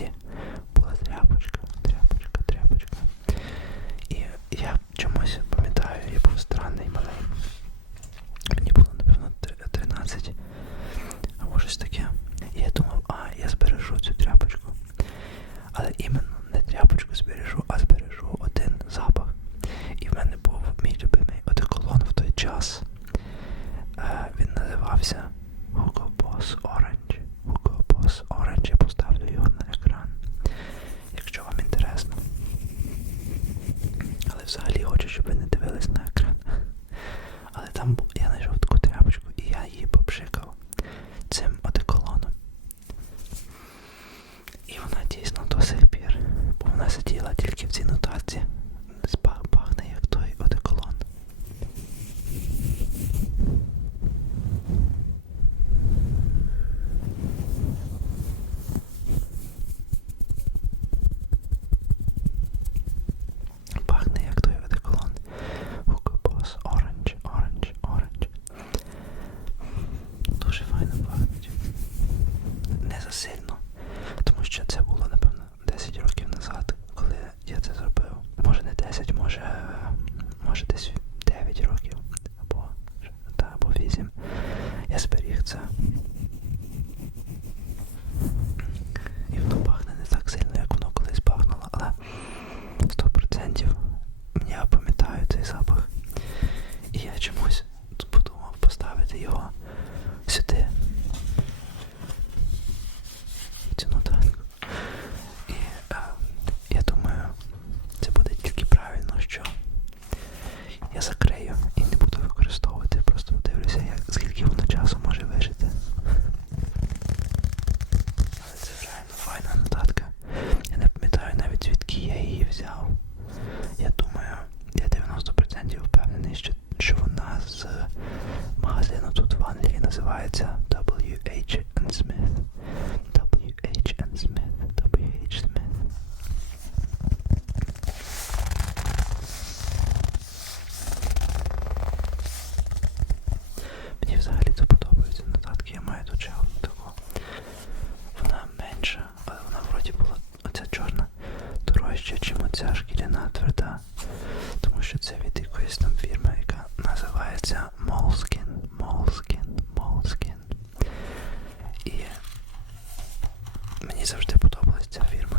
области. натяжки чи натверда, тому що це від якоїсь там фірми, яка називається Moleskin, Moleskin, Moleskin. І мені завжди подобалася ця фірма,